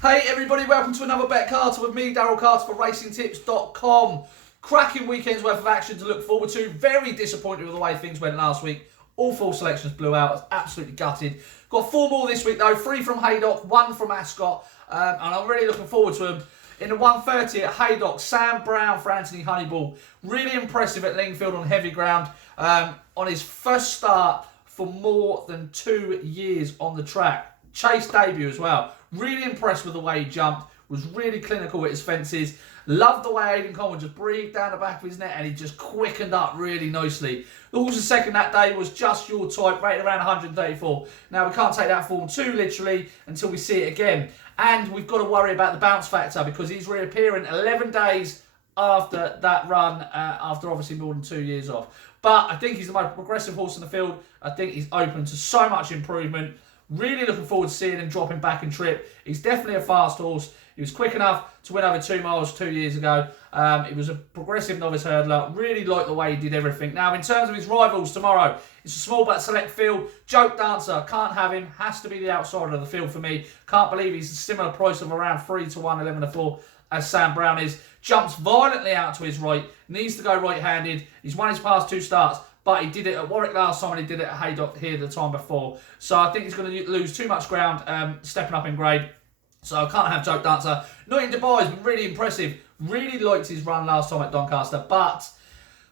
Hey everybody, welcome to another Bet Carter with me, Daryl Carter for RacingTips.com. Cracking weekend's worth of action to look forward to. Very disappointed with the way things went last week. All four selections blew out. I was absolutely gutted. Got four more this week though. 3 from Haydock, 1 from Ascot. And I'm really looking forward to them. In the 130 at Haydock, Sam Brown for Anthony Honeyball. Really impressive at Lingfield on heavy ground. On his first start for more than 2 years on the track. Chase debut as well. Really impressed with the way he jumped. Was really clinical at his fences. Loved the way Hayden Coleman just breathed down the back of his neck and he just quickened up really nicely. The horse's second that day was Just Your Type, rated around 134. Now we can't take that form too literally until we see it again. And we've got to worry about the bounce factor because he's reappearing 11 days after that run, after obviously more than 2 years off. But I think he's the most progressive horse in the field. I think he's open to so much improvement. Really looking forward to seeing him dropping back and trip. He's definitely a fast horse. He was quick enough to win over 2 miles 2 years ago. He was a progressive novice hurdler. Really like the way he did everything. Now, in terms of his rivals tomorrow, it's a small but select field. Joke Dancer, can't have him. Has to be the outsider of the field for me. Can't believe he's a similar price of around 3 to 1, 11 to 4 as Sam Brown is. Jumps violently out to his right. Needs to go right-handed. He's won his past 2 starts. But he did it at Warwick last time and he did it at Haydock here the time before. So I think he's going to lose too much ground stepping up in grade. So I can't have Joke Dancer. Not in Dubai has been really impressive. Really liked his run last time at Doncaster. But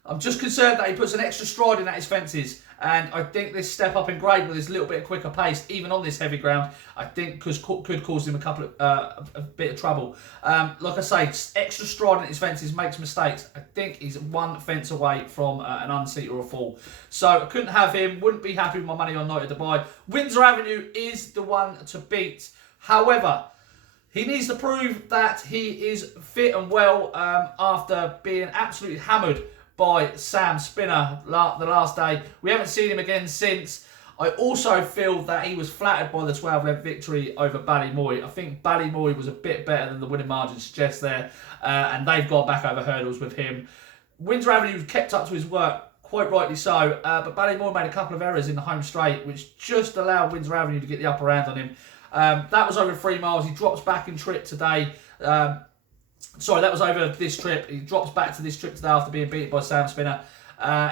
I'm just concerned that he puts an extra stride in at his fences. And I think this step up in grade with his little bit quicker pace, even on this heavy ground, I think could cause him a bit of trouble. Like I say, extra stride in his fences makes mistakes. I think he's 1 fence away from an unseat or a fall. So I couldn't have him. Wouldn't be happy with my money on Night of Dubai. Windsor Avenue is the one to beat. However, he needs to prove that he is fit and well after being absolutely hammered by Sam Spinner the last day. We haven't seen him again since. I also feel that he was flattered by the 12-length victory over Ballymoy. I think Ballymoy was a bit better than the winning margin suggests there, and they've gone back over hurdles with him. Windsor Avenue kept up to his work, quite rightly so, but Ballymoy made a couple of errors in the home straight, which just allowed Windsor Avenue to get the upper hand on him. That was over 3 miles. He drops back in trip today. Sorry, that was over this trip. He drops back to this trip today after being beaten by Sam Spinner.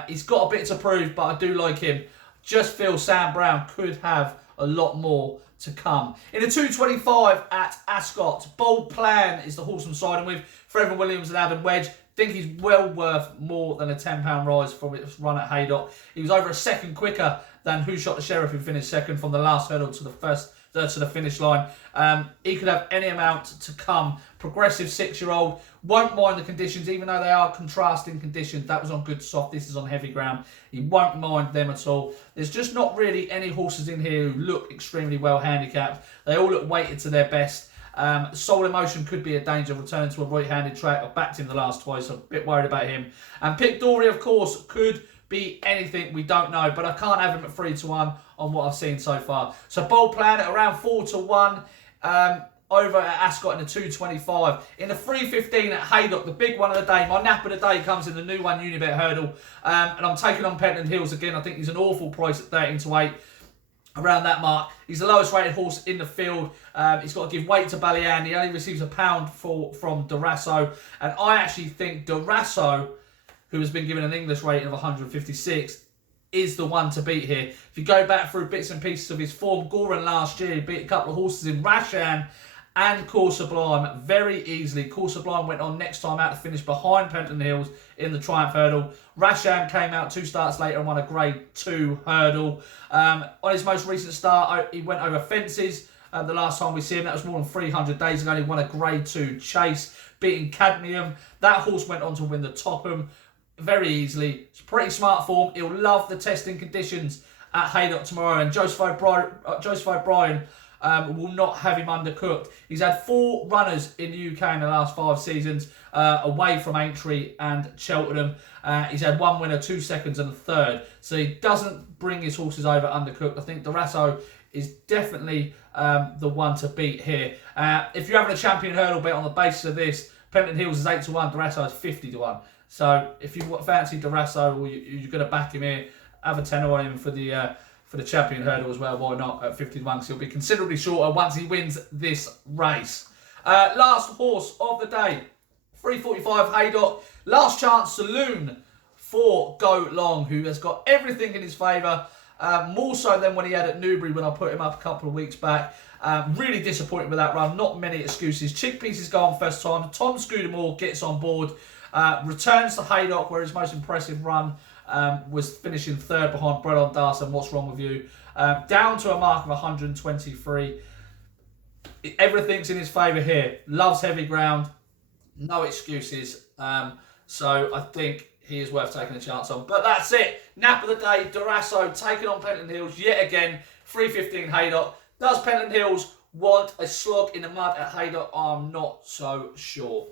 He's got a bit to prove, but I do like him. Just feel Sam Brown could have a lot more to come. In the 225 at Ascot, Bold Plan is the horse I'm siding with. Trevor Williams and Adam Wedge. Think he's well worth more than a £10 rise from his run at Haydock. He was over a second quicker than Who Shot the Sheriff, who finished second from the last hurdle to the finish line. He could have any amount to come. Progressive 6-year-old. Won't mind the conditions, even though they are contrasting conditions. That was on good soft. This is on heavy ground. He won't mind them at all. There's just not really any horses in here who look extremely well handicapped. They all look weighted to their best. Soul Emotion could be a danger of returning to a right-handed track. I've backed him the last twice. I'm a bit worried about him. And Pick Dory, of course, could be anything. We don't know. But I can't have him at 3 to 1 on what I've seen so far. So Bold Plan at around 4 to 1. Over at Ascot in the 225. In the 315 at Haydock, the big one of the day. My nap of the day comes in the new one, Unibet Hurdle. And I'm taking on Pentland Hills again. I think he's an awful price at 13 to 8. Around that mark. He's the lowest rated horse in the field. He's got to give weight to Ballyan. He only receives £1 from Durasso. And I actually think Durasso, who has been given an English rating of 156, is the one to beat here. If you go back through bits and pieces of his form, Goran last year, he beat a couple of horses in Rashan and Course Sublime very easily. Course Sublime went on next time out to finish behind Pentland Hills in the Triumph Hurdle. Rashan came out 2 starts later and won a Grade 2 hurdle. On his most recent start, he went over fences. The last time we see him, that was more than 300 days ago. He won a Grade 2 chase, beating Cadmium. That horse went on to win the Topham very easily. It's pretty smart form. He'll love the testing conditions at Haydock tomorrow. And Joseph O'Brien will not have him undercooked. He's had 4 runners in the UK in the last 5 seasons, away from Aintree and Cheltenham. He's had 1 winner, 2 seconds and a third. So he doesn't bring his horses over undercooked. I think Durasso is definitely the one to beat here. If you're having a champion hurdle bet on the basis of this, Pentland Hills is 8 to 1, Durasso is 50 to 1. So if you fancy Durasso or you're going to back him here, have a tenner on him for for the champion hurdle as well. Why not at 51? Because he'll be considerably shorter once he wins this race. Last horse of the day, 3:45 Haydock. Last chance saloon for Go Long, who has got everything in his favour. More so than when he had at Newbury when I put him up a couple of weeks back. Really disappointed with that run. Not many excuses. Chickpieces go on first time. Tom Scudamore gets on board. Returns to Haydock, where his most impressive run was finishing third behind Brelon Darson. What's wrong with you? Down to a mark of 123. Everything's in his favour here. Loves heavy ground. No excuses. So I think he is worth taking a chance on. But that's it. Nap of the day, Durasso taking on Pentland Hills yet again. 3:15 Haydock. Does Pentland Hills want a slog in the mud at Haydock? I'm not so sure.